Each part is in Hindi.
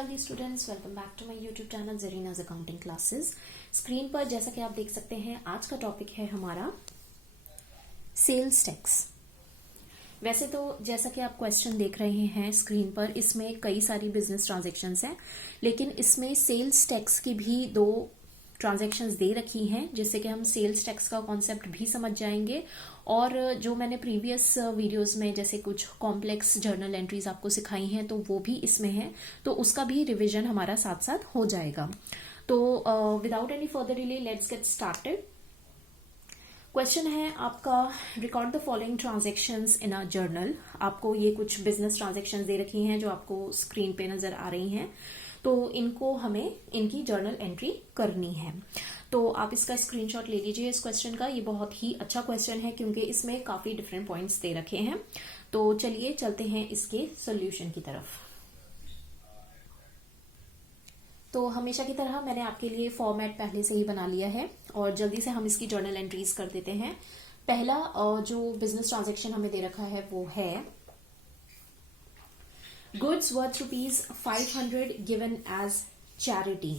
Lovely students, welcome back to my YouTube channel Zarina's accounting classes. Screen पर जैसा कि आप देख सकते हैं, आज का टॉपिक है हमारा सेल्स टैक्स। वैसे तो जैसा कि आप क्वेश्चन देख रहे हैं स्क्रीन पर, इसमें कई सारी बिजनेस ट्रांजेक्शन्स हैं, लेकिन इसमें सेल्स टैक्स की भी दो ट्रांजैक्शंस दे रखी हैं, जिससे कि हम सेल्स टैक्स का कॉन्सेप्ट भी समझ जाएंगे। और जो मैंने प्रीवियस वीडियोस में जैसे कुछ कॉम्प्लेक्स जर्नल एंट्रीज आपको सिखाई हैं, तो वो भी इसमें है, तो उसका भी रिवीजन हमारा साथ साथ हो जाएगा। तो without any further delay let's get started. Question है आपका, record the following transactions in a journal. आपको ये कुछ बिजनेस ट्रांजेक्शन्स दे रखी हैं जो आपको स्क्रीन पे नजर आ रही हैं, तो इनको हमें इनकी जर्नल एंट्री करनी है। तो आप इसका स्क्रीनशॉट ले लीजिए इस क्वेश्चन का। ये बहुत ही अच्छा क्वेश्चन है क्योंकि इसमें काफी डिफरेंट पॉइंट्स दे रखे हैं। तो चलिए चलते हैं इसके सोल्यूशन की तरफ। तो हमेशा की तरह मैंने आपके लिए फॉर्मेट पहले से ही बना लिया है और जल्दी से हम इसकी जर्नल एंट्रीज कर देते हैं। पहला जो बिजनेस ट्रांजेक्शन हमें दे रखा है वो है goods worth ₹500 given as charity.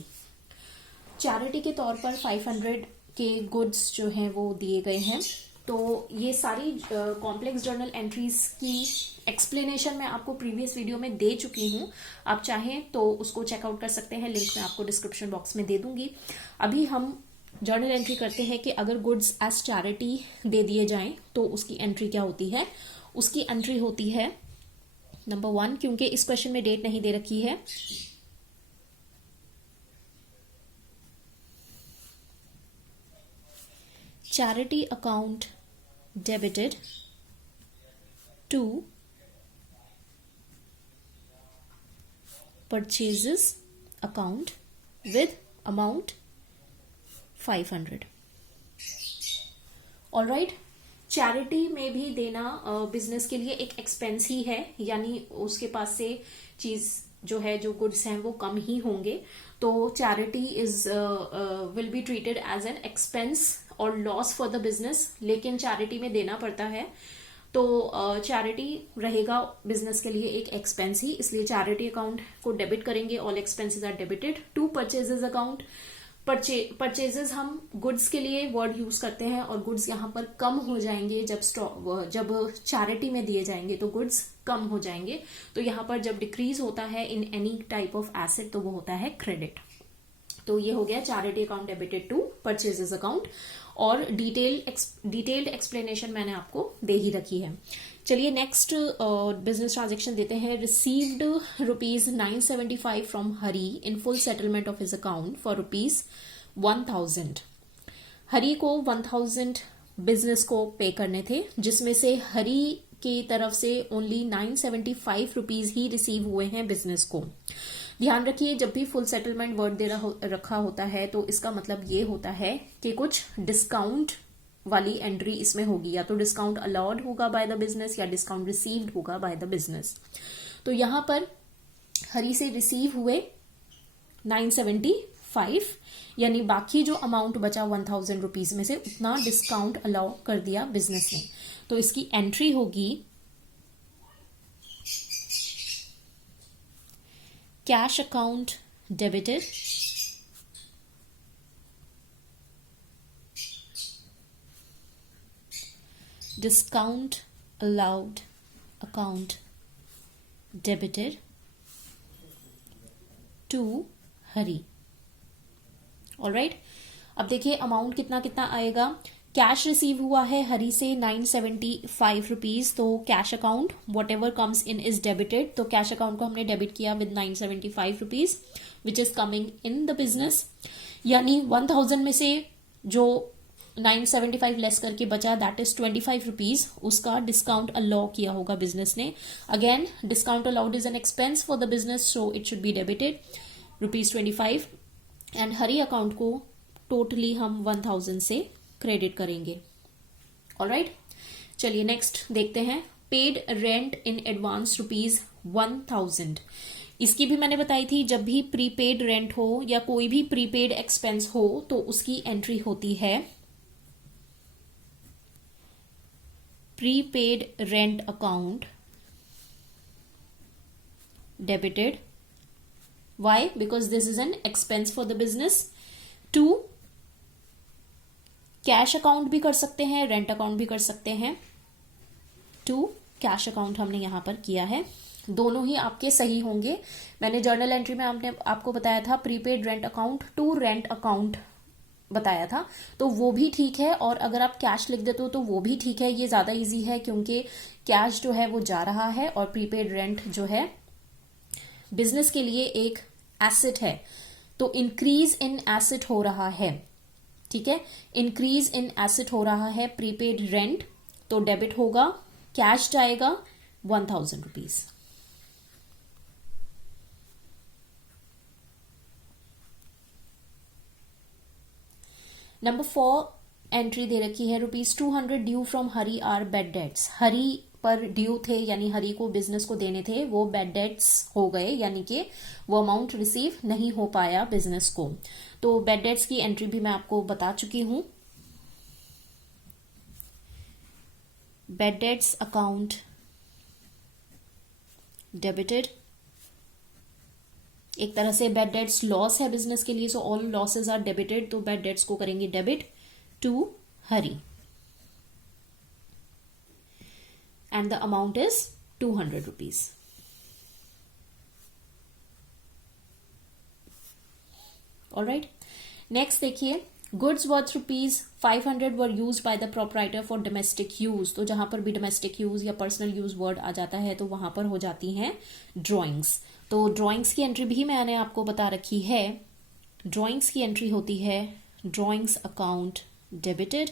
Charity के तौर पर 500 के गुड्स जो हैं वो दिए गए हैं। तो ये सारी कॉम्प्लेक्स जर्नल एंट्रीज की एक्सप्लेनेशन मैं आपको प्रीवियस वीडियो में दे चुकी हूं। आप चाहें तो उसको चेकआउट कर सकते हैं, लिंक मैं आपको डिस्क्रिप्शन बॉक्स में दे दूंगी। अभी हम जर्नल एंट्री करते हैं कि अगर गुड्स एज चैरिटी दे दिए जाएं तो उसकी एंट्री क्या होती है। उसकी एंट्री होती है नंबर 1, क्योंकि इस क्वेश्चन में डेट नहीं दे रखी है, charity account debited to purchases account with amount 500। Alright, charity में भी देना बिजनेस के लिए एक एक्सपेंस ही है, यानी उसके पास से चीज जो है, जो गुड्स हैं वो कम ही होंगे। तो charity is will be treated as an expense और लॉस फॉर द बिजनेस, लेकिन चैरिटी में देना पड़ता है, तो चैरिटी रहेगा बिजनेस के लिए एक एक्सपेंस ही, इसलिए चैरिटी अकाउंट को डेबिट करेंगे। All expenses are debited to purchases account. Purchases हम गुड्स के लिए वर्ड यूज करते हैं और गुड्स यहाँ पर कम हो जाएंगे जब चैरिटी में दिए जाएंगे, तो गुड्स कम हो जाएंगे। तो यहाँ पर जब डिक्रीज होता है in any type of asset, तो वो होता है क्रेडिट। तो ये हो गया charity account debited to purchases account, और डिटेल्ड एक्सप्लेनेशन मैंने आपको दे ही रखी है। चलिए नेक्स्ट बिजनेस ट्रांजेक्शन देते हैं। Received ₹975 from Hari in full settlement of his account for ₹1000। हरी को 1000 बिजनेस को पे करने थे, जिसमें से हरी की तरफ से ओनली ₹975 ही रिसीव हुए हैं बिजनेस को। ध्यान रखिए, जब भी फुल सेटलमेंट वर्ड दे रखा होता है तो इसका मतलब ये होता है कि कुछ डिस्काउंट वाली एंट्री इसमें होगी, या तो डिस्काउंट अलाउड होगा बाय द बिजनेस या डिस्काउंट रिसीव्ड होगा बाय द बिजनेस। तो यहां पर हरी से रिसीव हुए 975, यानी बाकी जो अमाउंट बचा ₹1000 में से उतना डिस्काउंट अलाउ कर दिया बिजनेस ने। तो इसकी एंट्री होगी cash account debited discount allowed account debited to Hari. Alright, अब देखिए अमाउंट कितना कितना आएगा। कैश रिसीव हुआ है हरी से ₹975, तो cash account what ever comes in is debited. तो कैश अकाउंट को हमने डेबिट किया with ₹975 which is coming in the business, यानी 1000 में से जो 975 लेस करके बचा, दैट इज ₹25, उसका डिस्काउंट अलाउ किया होगा बिजनेस ने। Again discount allowed is an expense for the business, so it should be debited ₹25, and Hari account को टोटली हम 1000 से क्रेडिट करेंगे। ऑलराइट, चलिए नेक्स्ट देखते हैं। Paid rent in advance ₹1000। इसकी भी मैंने बताई थी, जब भी प्रीपेड रेंट हो या कोई भी प्रीपेड एक्सपेंस हो तो उसकी एंट्री होती है prepaid rent account debited why? Because this is an expense for the business. 2, cash account भी कर सकते हैं, रेंट अकाउंट भी कर सकते हैं। 2 कैश अकाउंट हमने यहां पर किया है, दोनों ही आपके सही होंगे। मैंने जर्नल एंट्री में आपको बताया था prepaid rent account to rent account बताया था, तो वो भी ठीक है। और अगर आप कैश लिख देते हो तो वो भी ठीक है, ये ज्यादा इजी है क्योंकि कैश जो है वो जा रहा है और प्रीपेड रेंट जो है बिजनेस के लिए एक एसेट है, तो इंक्रीज इन एसेट हो रहा है। ठीक है, इंक्रीज इन एसेट हो रहा है प्रीपेड रेंट, तो डेबिट होगा, कैश जाएगा 1000 रुपीज। नंबर 4 एंट्री दे रखी है ₹200 due from Hari are bad debts. Hari पर ड्यू थे, यानी हरी को बिजनेस को देने थे, वो बैड डेट्स हो गए, यानी कि वो अमाउंट रिसीव नहीं हो पाया बिजनेस को। तो बैड डेट्स की एंट्री भी मैं आपको बता चुकी हूं। बैड डेट्स अकाउंट डेबिटेड, एक तरह से बैड डेट्स लॉस है बिजनेस के लिए, so all losses are debited, तो बैड डेट्स को करेंगे debit to Hari and the amount is 200 rupees. Alright, next देखिए, goods worth ₹500 were used by the proprietor for domestic use. तो जहां पर भी डोमेस्टिक यूज या पर्सनल यूज वर्ड आ जाता है तो वहां पर हो जाती हैं ड्रॉइंग्स। तो ड्रॉइंग्स की एंट्री भी मैंने आपको बता रखी है। ड्रॉइंग्स की एंट्री होती है drawings account debited,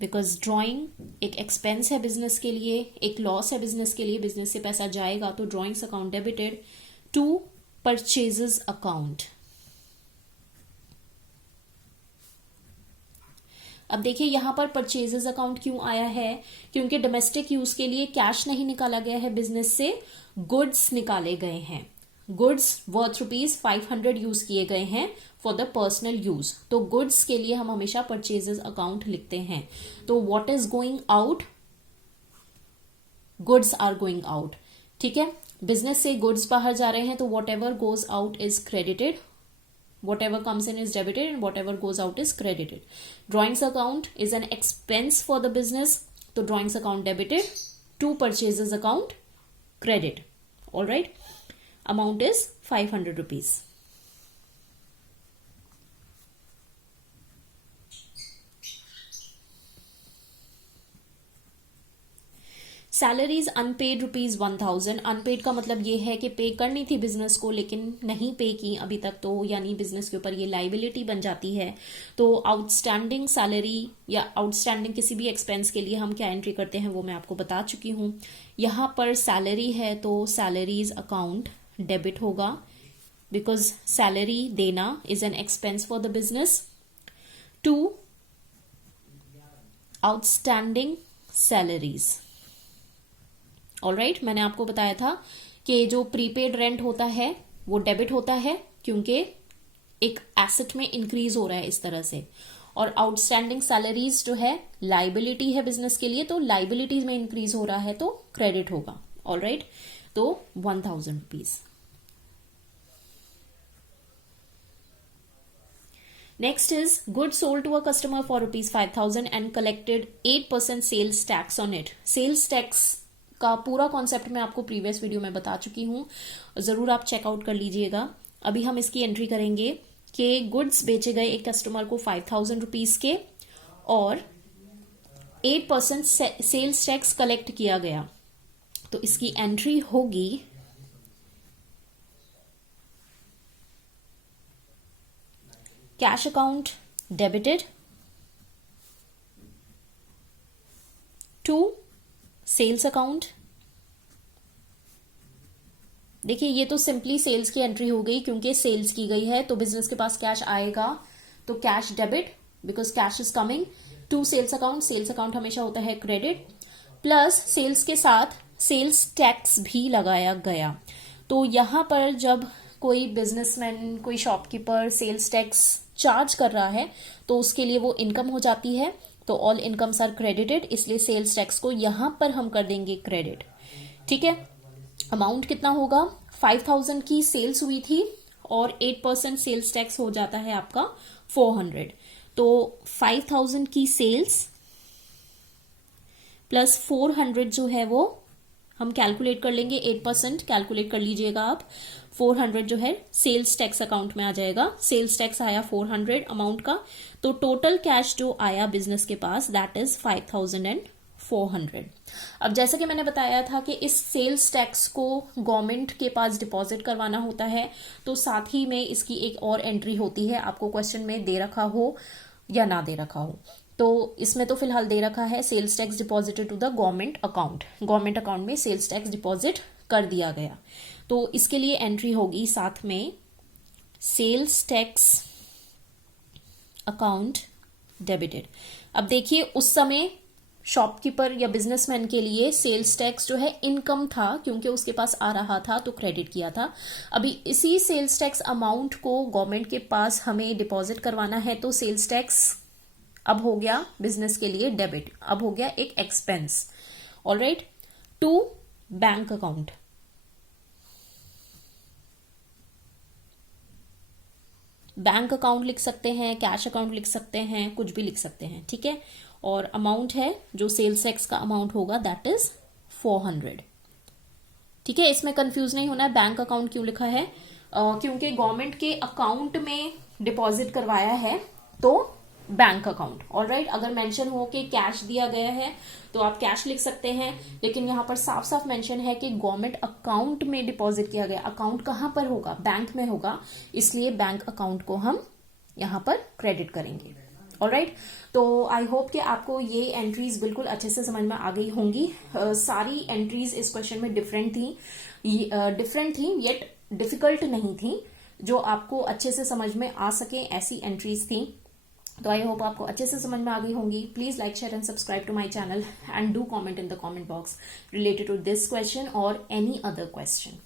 because drawing एक एक्सपेंस है बिजनेस के लिए, एक लॉस है बिजनेस के लिए, बिजनेस से पैसा जाएगा, तो drawings account debited to purchases account. अब देखिए यहां पर परचेजेस अकाउंट क्यों आया है, क्योंकि डोमेस्टिक यूज के लिए कैश नहीं निकाला गया है बिजनेस से, गुड्स निकाले गए हैं। गुड्स वर्थ ₹500 यूज किए गए हैं फॉर द पर्सनल यूज, तो गुड्स के लिए हम हमेशा परचेजेस अकाउंट लिखते हैं। तो what is going out, goods are going out. ठीक है, बिजनेस से गुड्स बाहर जा रहे हैं, तो what ever goes out is credited, whatever comes in is debited and whatever goes out is credited. Drawings account is an expense for the business, so drawings account debited to purchases account credit. All right, amount is 500 rupees. Salaries unpaid ₹1000। Unpaid का मतलब ये है कि पे करनी थी बिजनेस को लेकिन नहीं पे की अभी तक, तो यानी बिजनेस के ऊपर ये लाइबिलिटी बन जाती है। तो आउटस्टैंडिंग सैलरी या आउटस्टैंडिंग किसी भी एक्सपेंस के लिए हम क्या एंट्री करते हैं वो मैं आपको बता चुकी हूं। यहां पर सैलरी है तो सैलरीज अकाउंट डेबिट होगा, बिकॉज सैलरी देना is an expense for the business. To outstanding salaries. Alright, मैंने आपको बताया था कि जो प्रीपेड रेंट होता है वो डेबिट होता है क्योंकि एक एसेट में इंक्रीज हो रहा है इस तरह से, और आउटस्टैंडिंग सैलरीज जो है लाइबिलिटी है बिजनेस के लिए, तो लाइबिलिटीज में इंक्रीज हो रहा है तो क्रेडिट होगा। ऑलराइट, तो 1000 rupees. Next is good sold to a customer फॉर ₹5000 and collected 8% sales tax on it. Sales tax का पूरा कॉन्सेप्ट मैं आपको प्रीवियस वीडियो में बता चुकी हूं, जरूर आप चेकआउट कर लीजिएगा। अभी हम इसकी एंट्री करेंगे कि गुड्स बेचे गए एक कस्टमर को 5000 रुपीज के और 8% सेल्स टैक्स कलेक्ट किया गया, तो इसकी एंट्री होगी cash account debited to sales account. देखिए ये तो सिंपली सेल्स की एंट्री हो गई, क्योंकि सेल्स की गई है तो बिजनेस के पास कैश आएगा, तो cash debit because cash is coming to sales account. Sales account हमेशा होता है क्रेडिट, प्लस सेल्स के साथ सेल्स टैक्स भी लगाया गया। तो यहां पर जब कोई बिजनेसमैन, कोई शॉपकीपर सेल्स टैक्स चार्ज कर रहा है तो उसके लिए वो इनकम हो जाती है, तो ऑल इनकम्स आर क्रेडिटेड, इसलिए सेल्स टैक्स को यहां पर हम कर देंगे क्रेडिट। ठीक है, अमाउंट कितना होगा 5,000 की सेल्स हुई थी और 8% सेल्स टैक्स हो जाता है आपका 400। तो 5,000 की सेल्स प्लस 400 जो है वो हम कैलकुलेट कर लेंगे, 8% कैलकुलेट कर लीजिएगा आप। 400 जो है सेल्स टैक्स अकाउंट में आ जाएगा। सेल्स टैक्स आया 400 अमाउंट का, तो टोटल कैश जो आया बिजनेस के पास दैट इज 5,400। अब जैसा कि मैंने बताया था कि इस सेल्स टैक्स को गवर्नमेंट के पास डिपॉजिट करवाना होता है, तो साथ ही में इसकी एक और एंट्री होती है, आपको क्वेश्चन में दे रखा हो या ना दे रखा हो। तो इसमें तो फिलहाल दे रखा है sales tax deposited to the government account, government account में सेल्स टैक्स डिपॉजिट कर दिया गया। तो इसके लिए एंट्री होगी साथ में सेल्स टैक्स अकाउंट डेबिटेड। अब देखिए उस समय शॉपकीपर या बिजनेसमैन के लिए सेल्स टैक्स जो है इनकम था, क्योंकि उसके पास आ रहा था तो क्रेडिट किया था। अभी इसी सेल्स टैक्स अमाउंट को गवर्नमेंट के पास हमें डिपॉजिट करवाना है, तो सेल्स टैक्स अब हो गया बिजनेस के लिए डेबिट, अब हो गया एक expense. Alright, to bank account. Bank account लिख सकते हैं, कैश अकाउंट लिख सकते हैं, कुछ भी लिख सकते हैं, ठीक है। और अमाउंट है जो सेल्स टैक्स का अमाउंट होगा दैट इज 400। ठीक है, इसमें कंफ्यूज नहीं होना है बैंक अकाउंट क्यों लिखा है, क्योंकि गवर्नमेंट के अकाउंट में डिपॉजिट करवाया है तो बैंक अकाउंट। ऑलराइट, अगर मेंशन हो कि कैश दिया गया है तो आप कैश लिख सकते हैं, लेकिन यहां पर साफ साफ मेंशन है कि गवर्नमेंट अकाउंट में डिपॉजिट किया गया। अकाउंट कहां पर होगा, बैंक में होगा, इसलिए बैंक अकाउंट को हम यहां पर क्रेडिट करेंगे। ऑलराइट, तो आई होप कि आपको ये एंट्रीज बिल्कुल अच्छे से समझ में आ गई होंगी। सारी एंट्रीज इस क्वेश्चन में डिफरेंट थी येट डिफिकल्ट नहीं थी, जो आपको अच्छे से समझ में आ सके ऐसी एंट्रीज थी। तो आई होप आपको अच्छे से समझ में आ गई होंगी। Please like, share and subscribe to my channel and do comment in the comment box related to this question और एनी अदर क्वेश्चन।